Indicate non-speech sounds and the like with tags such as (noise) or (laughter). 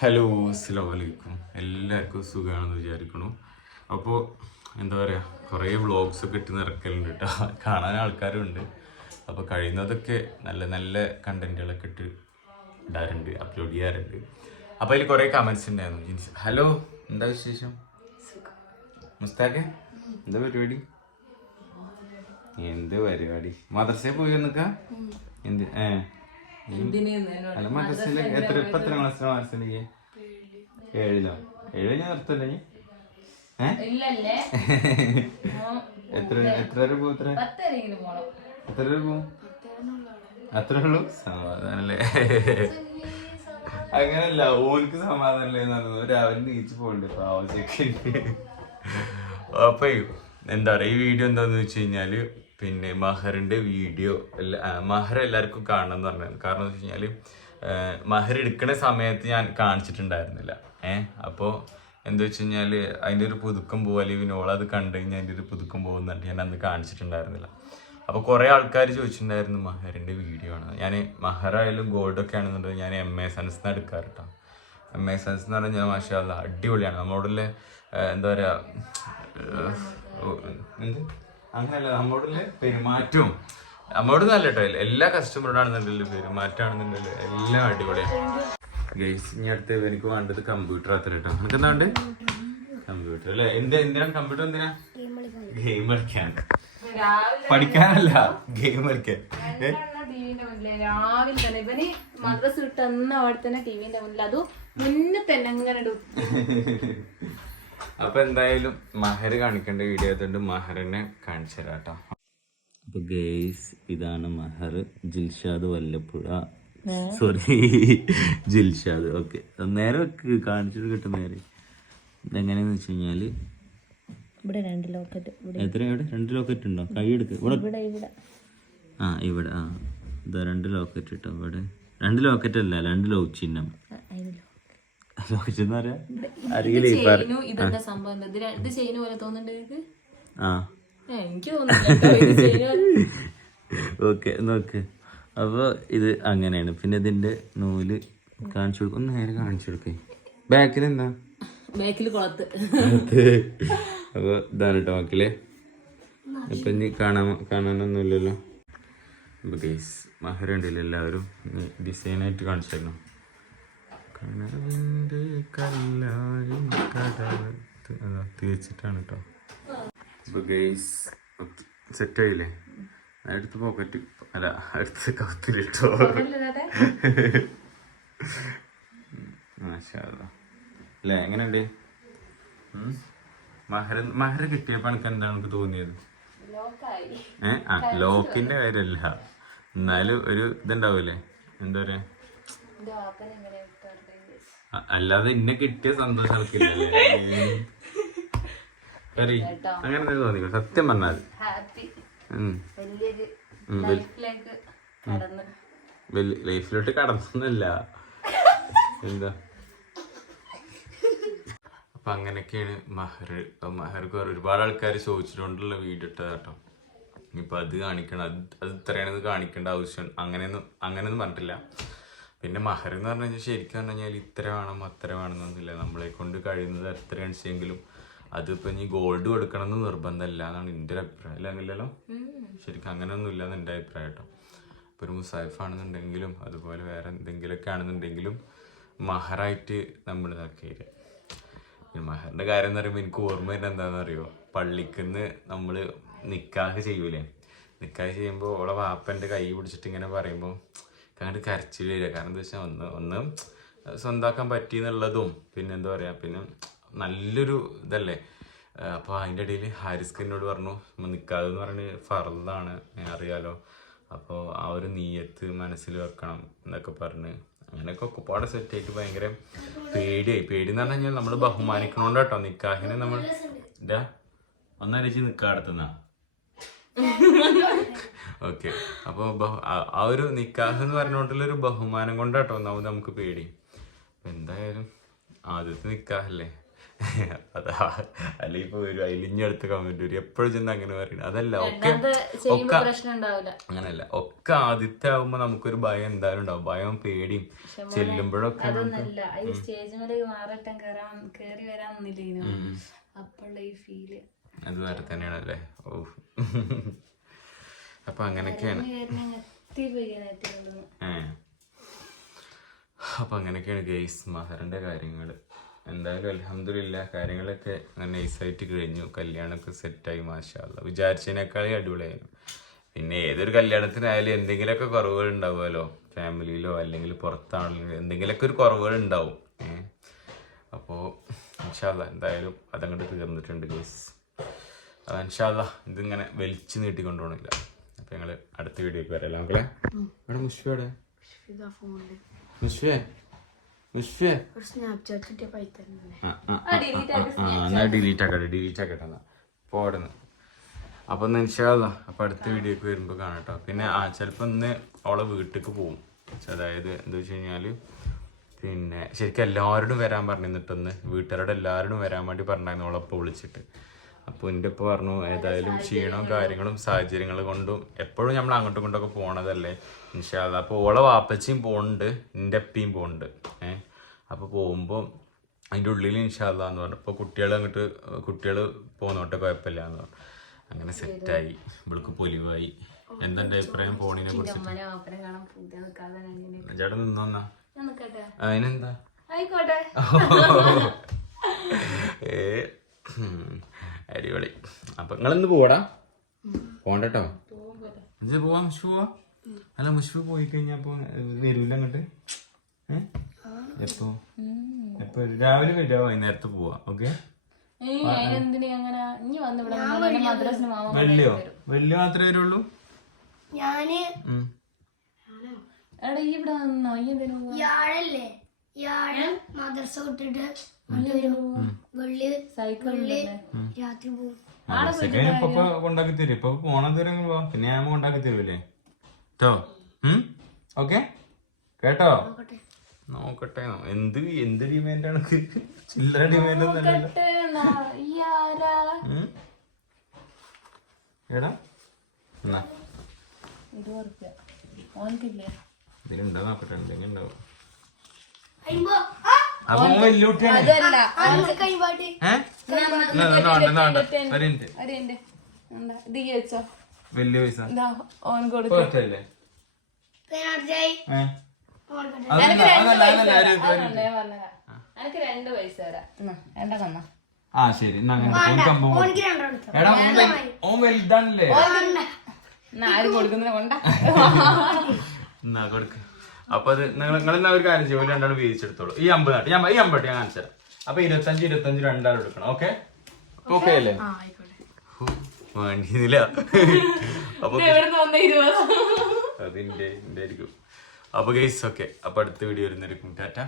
Hello അസ്സാം വലൈക്കും എല്ലാവർക്കും സുഖമാണെന്ന് വിചാരിക്കണു. അപ്പോൾ എന്താ പറയുക കുറേ വ്ളോഗ്സ് ഒക്കെ ഇട്ട് നിറക്കലുണ്ട് കേട്ടോ കാണാൻ ആൾക്കാരുണ്ട്. അപ്പോൾ കഴിയുന്നതൊക്കെ നല്ല നല്ല കണ്ടന്റുകളൊക്കെ ഇട്ട് ഇടാറുണ്ട് അപ്ലോഡ് ചെയ്യാറുണ്ട്. അപ്പോൾ അതിൽ കുറേ കമൻസ് ഉണ്ടായിരുന്നു ജിൻസ് ഹലോ എന്താ വിശേഷം? മുസ്താഖെ എന്താ പരിപാടി? എന്ത് പരിപാടി? മദ്രസയിൽ പോയി നിൽക്ക എന്ത് ഏ? അല്ല മദ്രസയിൽ എത്ര ഇപ്പൊ എത്ര ക്ലാസ്സിലാണ് മദ്രസയിലേക്ക് ഏഴിലോ? ഏഴിൽ നിർത്തല്ലേ നീ എത്ര എത്ര വരെ പോകും (laughs) എത്ര എത്ര വരെ പോകും അത്രേ ഉള്ളൂ? സമാധാനല്ലേ? അങ്ങനല്ല ഓനക്ക് സമാധാനല്ലേ നടന്നു രാവിലെ നീച്ച് പോകണ്ടേ പാവച്ചൊക്കെ അപ്പൊ എന്താ പറയാ ഈ വീഡിയോ എന്താന്ന് വെച്ച് കഴിഞ്ഞാൽ പിന്നെ മഹറിന്റെ വീഡിയോ മഹർ എല്ലാവർക്കും കാണണം എന്ന് പറഞ്ഞത് കാരണം എന്ന് വെച്ച് കഴിഞ്ഞാൽ മഹർ എടുക്കുന്ന സമയത്ത് ഞാൻ കാണിച്ചിട്ടുണ്ടായിരുന്നില്ല. ഏഹ് അപ്പോൾ എന്താ വെച്ച് കഴിഞ്ഞാൽ അതിന്റെ ഒരു പുതുക്കം പോകും അല്ലെങ്കിൽ വിനോള അത് കണ്ടു കഴിഞ്ഞാൽ അതിന്റെ ഒരു പുതുക്കം പോകുന്നുണ്ട് ഞാൻ അന്ന് കാണിച്ചിട്ടുണ്ടായിരുന്നില്ല. അപ്പോൾ കുറേ ആൾക്കാർ ചോദിച്ചിട്ടുണ്ടായിരുന്നു മഹറിന്റെ വീഡിയോ ആണ് ഞാൻ മഹറായാലും ഗോൾഡ് ഒക്കെ ആണെന്നുണ്ടെങ്കിൽ ഞാൻ എം എ സയൻസ് എടുക്കാറ് കേട്ടോ എം എ സെൻസ് എന്ന് പറഞ്ഞാൽ മാഷാല്ല അടിപൊളിയാണ്. നമ്മളോടുള്ള എന്താ പറയുക അങ്ങനെയല്ല നമ്മളോടുള്ള പെരുമാറ്റവും നമ്മളോട് നല്ല കേട്ടോ എല്ലാ കസ്റ്റമറോടാണെന്നുണ്ടെങ്കിലും പെരുമാറ്റമാണെന്നുണ്ടെങ്കിലും എല്ലാം അടിപൊളിയാണ് ഗൈസ് ഇനി അടുത്ത് എനിക്ക് വേണ്ടത് കമ്പ്യൂട്ടർ അത്ര കേട്ടോ നിനക്ക് എന്താ ഉണ്ട് കമ്പ്യൂട്ടർ അല്ലേ? എന്ത് എന്തിനാണ്? കമ്പ്യൂട്ടർ എന്തിനാ? ഗെയിം കളിക്കാൻ. പഠിക്കാനല്ല ഗെയിം കളിക്കാൻ. രാവിലെ തന്നെ ഇവന് മദ്രസ് വിട്ട് അവിടെ തന്നെ ടിവിന്റെ മുന്നിൽ. അതും മുന്നേ തന്നെ അങ്ങനെ ഇടും. അപ്പൊ എന്തായാലും മഹർ കാണിക്കേണ്ട വീഡിയോ ആയതുകൊണ്ട് മഹറിനെ കാണിച്ചു തരാം കേട്ടോ അപ്പൊ ഗേസ് ഇതാണ് മഹർ. ജിൽഷാദ് വല്ലപ്പുഴ. സോറി ജിൽഷാദ്. ഓക്കെ നേരെ കാണിച്ചിട്ട് കിട്ടും നേരെ. ഇതെങ്ങനെയാന്ന് വെച്ച് കഴിഞ്ഞാൽ ഇവിടെ രണ്ട് ലോക്കറ്റ് ഇവിടെ എത്ര? ഇവിടെ രണ്ട് ലോക്കറ്റ് ഉണ്ടോ? കൈ എടുക്ക്. ഇവിടെ ഇവിടെ ആ ഇവിടെ. ആ. ഇതാ രണ്ട് ലോക്കറ്റ് ഇട്ടോ ഇവിടെ. രണ്ട് ലോക്കറ്റ് അല്ല രണ്ട് ലോ ചിഹ്നം. പറയാ ചെയിനും ഇതെന്താ സംഭവം? ഇത് ചെയിന് പോലെ തോന്നുന്നുണ്ട് ആ. എനിക്ക്. ഓക്കെ നോക്ക്. അപ്പോൾ ഇത് അങ്ങനെയാണ്. പിന്നെ ഇതിന്റെ നൂൽ കാണിച്ചു കൊടുക്കും. ഒന്ന് നേരെ കാണിച്ചു കൊടുക്കേ. ബാക്കിൽ എന്താ ബാക്കിൽ കുളത്ത് അപ്പോൾ ഇതാണ് കേട്ടോ മക്കളെ. ഇപ്പൊ ഇനി കാണാൻ കാണാനൊന്നുമില്ലല്ലോ. അപ്പോൾ ഗൈസ് മഹരുണ്ടല്ലോ എല്ലാവരും. ഡിസൈനായിട്ട് കാണിച്ചായിരുന്നു കനവിന്റെ കല്ലായി കടലത്ത് അതാ തീർച്ചിട്ടാണ് കേട്ടോ അപ്പോൾ ഗെയ്സ് സെറ്റ് ആയില്ലേ? അടുത്ത പോക്കറ്റ് അല്ല അടുത്ത കൗത്തിലിട്ടോ മാഷാ അല്ലാ. എങ്ങനെയുണ്ട്? മഹര മഹര കിട്ടിയപ്പോൾ എനിക്ക് എന്താണ് എനിക്ക് തോന്നിയത്? ഏ? ആ ലോക്കിന്റെ കാര്യമല്ല. എന്നാലും ഒരു ഇതുണ്ടാവൂലേ? എന്താ പറയാ? അല്ലാതെ ഇന്നെ കിട്ടിയ സന്തോഷം അങ്ങനെ തോന്നി സത്യം പറഞ്ഞാൽ. ലൈഫിലോട്ട് കടന്നൊന്നുമില്ല. എന്താ? അപ്പൊ അങ്ങനെയൊക്കെയാണ് മഹർ. അപ്പൊ മഹർക്ക് ഒരുപാട് ആൾക്കാർ ചോദിച്ചിട്ടുണ്ടല്ലോ വീഡിയോ ഇട്ടത് കേട്ടോ. ഇനിയിപ്പോൾ അത് കാണിക്കണം. അത് അത് ഇത്രയാണെന്ന് കാണിക്കേണ്ട ആവശ്യം. അങ്ങനെയൊന്നും അങ്ങനെയൊന്നും പറഞ്ഞിട്ടില്ല. പിന്നെ മഹർ എന്ന് പറഞ്ഞു കഴിഞ്ഞാൽ ശരിക്കും പറഞ്ഞു കഴിഞ്ഞാൽ ഇത്ര വേണം അത്ര വേണമെന്നൊന്നുമില്ല നമ്മളെ കൊണ്ട് കഴിയുന്നത് എത്ര വെച്ചെങ്കിലും അതിപ്പോ ഇനി ഗോൾഡ് കൊടുക്കണം എന്ന് നിർബന്ധമല്ല എന്നാണ് എന്റെ ഒരു അഭിപ്രായം. അല്ലെങ്കിലല്ലോ ശരിക്കും അങ്ങനെയൊന്നും ഇല്ല എന്ന് എന്റെ അഭിപ്രായം കേട്ടോ. ഇപ്പൊ ഒരു മുസാഫ് ആണെന്നുണ്ടെങ്കിലും അതുപോലെ വേറെ എന്തെങ്കിലുമൊക്കെ ആണെന്നുണ്ടെങ്കിലും മഹറായിട്ട് നമ്മൾ ഇതാക്കിയത് പിന്നെ മഹറിന്റെ കാര്യം എന്ന് പറയുമ്പോൾ എനിക്ക് ഓർമ്മ വരുന്നത് എന്താണെന്ന് അറിയോ? പള്ളിക്കുന്ന് നമ്മൾ നിക്കാഹ് ചെയ്യൂലേ? നിക്കാഹ് ചെയ്യുമ്പോൾ ഓളെ വാപ്പന്റെ കൈ പിടിച്ചിട്ട് ഇങ്ങനെ പറയുമ്പോൾ അങ്ങോട്ട് കരച്ചിൽ വരിക. കാരണം എന്താ വെച്ചാൽ ഒന്ന് ഒന്ന് സ്വന്താക്കാൻ പറ്റി എന്നുള്ളതും പിന്നെ എന്താ പറയുക പിന്നെ നല്ലൊരു ഇതല്ലേ. അപ്പോൾ അതിന്റെ ഇടയിൽ ഹാരിസ്ക്ക് എന്നോട് പറഞ്ഞു നിൽക്കാതെ എന്ന് പറഞ്ഞ് ഫറലാണ് അറിയാലോ. അപ്പോൾ ആ ഒരു നീയത്ത് മനസ്സിൽ വെക്കണം എന്നൊക്കെ പറഞ്ഞ്. അങ്ങനെയൊക്കെ ഒക്കെപ്പാടെ സെറ്റായിട്ട് ഭയങ്കര പേടിയായി. പേടി എന്ന് പറഞ്ഞു കഴിഞ്ഞാൽ നമ്മൾ ബഹുമാനിക്കണോണ്ട് കേട്ടോ. നിക്കാഹിനെ നമ്മൾ ഇതാ ഒന്നരച്ച് നിക്കാ അടുത്തുന്ന. (laughs) ഓക്കെ. അപ്പോൾ ആ ഒരു നിക്കാഹ് എന്ന് പറഞ്ഞുകൊണ്ടുള്ള ഒരു ബഹുമാനം കൊണ്ടാട്ടോ ഒന്നാമത് നമുക്ക് പേടി. എന്തായാലും ആദ്യത്തെ നിക്കാഹല്ലേ? അതാ അല്ലെ ഇപ്പൊ ഒരു അലിഞ്ഞടുത്ത് കമന്റ് വരും. എപ്പോഴും ചെന്ന് അങ്ങനെ പറയുന്നത് അതല്ല ഒക്കെ ഒക്കെ അങ്ങനല്ല. ഒക്കെ ആദ്യത്തെ ആവുമ്പോ നമുക്കൊരു ഭയം എന്തായാലും ഉണ്ടാവും. ഭയം പേടിയും. ചെല്ലുമ്പോഴൊക്കെ അത് വേറെ തന്നെയാണല്ലേ? ഓ അപ്പൊ അങ്ങനെയൊക്കെയാണ്. അപ്പൊ അങ്ങനെയൊക്കെയാണ് ഗെയ്സ് മഹറിന്റെ കാര്യങ്ങൾ എന്തായാലും അലഹമില്ല കാര്യങ്ങളൊക്കെ നൈസായിട്ട് കഴിഞ്ഞു. കല്യാണമൊക്കെ സെറ്റായി മാഷാല്ല വിചാരിച്ചതിനേക്കാളും അടിപൊളിയായിരുന്നു. പിന്നെ ഏതൊരു കല്യാണത്തിനായാലും എന്തെങ്കിലുമൊക്കെ കുറവുകൾ ഉണ്ടാവുമല്ലോ. ഫാമിലിയിലോ അല്ലെങ്കിൽ പുറത്താണെങ്കിലും എന്തെങ്കിലുമൊക്കെ ഒരു കുറവുകൾ ഉണ്ടാവും. അപ്പോൾ ഇൻഷാല്ല എന്തായാലും അതങ്ങോട്ട് തീർന്നിട്ടുണ്ട് ഗെയ്സ് ഇൻഷാല്ല ഇതിങ്ങനെ വലിച്ചു നീട്ടിക്കൊണ്ടുപോകണില്ല അപ്പൊ ഞങ്ങൾ അടുത്ത വീഡിയോക്ക് വരാലോ. മക്കളെ ഇവിടെ മുഷ്ഫയുടെ ഇതാ ഫോണിൽ. മുഷ്ഫേ മുഷ്ഫേ ഒരു സ്നാപ്ചാറ്റ് കിട്ടിയ പൈത്തന്നെ ആ, ആ, ആ, ആ, ആ, എന്നാ ഡിലീറ്റ് ആക്കട്ടെ ഡിലീറ്റ് ആക്കട്ടെ എന്നാ. പോടുന്നു അപ്പൊ ഒന്ന് ഇൻഷാല്ല അപ്പൊ അടുത്ത വീഡിയോക്ക് വരുമ്പോ കാണട്ടോ പിന്നെ ആ ചിലപ്പോ ഇന്ന് അവളെ വീട്ടിലേക്ക് പോവും. അതായത് എന്താ വെച്ച് കഴിഞ്ഞാൽ പിന്നെ ശരിക്കും എല്ലാവരോടും വരാൻ പറഞ്ഞിട്ടൊന്ന് വീട്ടുകാരോട് എല്ലാവരോടും വരാൻ വേണ്ടി പറഞ്ഞായിരുന്നു അവളെ വിളിച്ചിട്ട്. അപ്പോൾ എന്റെ ഇപ്പോൾ പറഞ്ഞു ഏതായാലും ക്ഷീണവും കാര്യങ്ങളും സാഹചര്യങ്ങൾ കൊണ്ടും എപ്പോഴും നമ്മൾ അങ്ങോട്ടും ഇങ്ങോട്ടൊക്കെ പോണതല്ലേ? ഇൻഷാല്ല അപ്പോൾ ഓളെ വാപ്പച്ചിയും പോകുന്നുണ്ട് എന്റെ അപ്പയും പോകുന്നുണ്ട് ഏഹ് അപ്പോൾ പോകുമ്പോൾ അതിന്റെ ഉള്ളിൽ ഇൻഷാല്ല എന്ന് പറഞ്ഞു. അപ്പോൾ കുട്ടികൾ അങ്ങോട്ട് കുട്ടികൾ പോകുന്നോട്ടെ കുഴപ്പമില്ല എന്ന് പറഞ്ഞു. അങ്ങനെ സെറ്റായി. ഇവൾക്ക് പൊലിവായി. എന്താ എന്റെ അഭിപ്രായം ഫോണിനെ കുറിച്ച് ചേട്ടൻ നിന്നോന്നാ അതിനെന്താ? (laughs) ഏ. അടിപൊളി. അപ്പൊ നിങ്ങളിന്ന് പോടാ പോണ്ടട്ടോ. ഇത് പോവാ മുഷു പോവാ? അല്ല മുഷു പോയി കഴിഞ്ഞപ്പോ വരൂല അങ്ങോട്ട്? എപ്പോ? എപ്പോ? രാവിലെ വരിക വൈകുന്നേരത്ത് പോവാ. ഓക്കെ? വെള്ളിയോ വെള്ളി മാത്രമേ വരുള്ളൂ? ഞാൻ ഉം. എടാ ഈ ഇവിടെ നിന്നോ? ഈ എന്തിനു വ്യാഴം മദ്രസ വിട്ടിട്ട് വെള്ളി രാത്രി പോകും ഇപ്പൊ കൊണ്ടാക്കി തരും. ഇപ്പൊ പിന്നെ ഞാൻ കൊണ്ടാക്കി കേട്ടോ ഓക്കെ? കേട്ടോ? നോക്കട്ടെ. എന്ത് എന്ത് ഡിമാൻഡ് ആണ്? ചില്ലറ ഡിമാൻഡ്? എടാ എന്നാ. ഇരുപത് ഉറുപ്പ്യ. ഓൻക്കില്ലേ? ഇതിലുണ്ടോ നോക്കട്ടെ എന്തെങ്കിലും ഉണ്ടാവും. അപ്പൊ വലിയ. വലിയ പൈസ. ആ. ശരി. ഓൻ വലുതാണല്ലേ? ആര് കൊടുക്കുന്ന കൊണ്ടാ. എന്നാ കൊടുക്ക്. അപ്പൊ അത് നിങ്ങൾ നിങ്ങൾ എന്നാ ഒരു കാര്യം ചെയ്യും രണ്ടാളും വീതിച്ചെടുത്തോളൂ. ഈ അമ്പത് നാട്ട് ഞാൻ ഈ അമ്പത് ഞാൻ കാണിച്ചു തരാം അപ്പൊ ഇരുപത്തഞ്ച് ഇരുപത്തഞ്ച് രണ്ടാളും എടുക്കണം ഓക്കെ? ഓക്കെ അല്ലേ? ഹൂ, വേണ്ടിയില്ല അപ്പൊ അതിന്റെ ആയിരിക്കും. അപ്പൊ ഗൈസ് ഓക്കെ അപ്പൊ അടുത്ത വീഡിയോ വരുന്നതായിരിക്കും ടാറ്റ.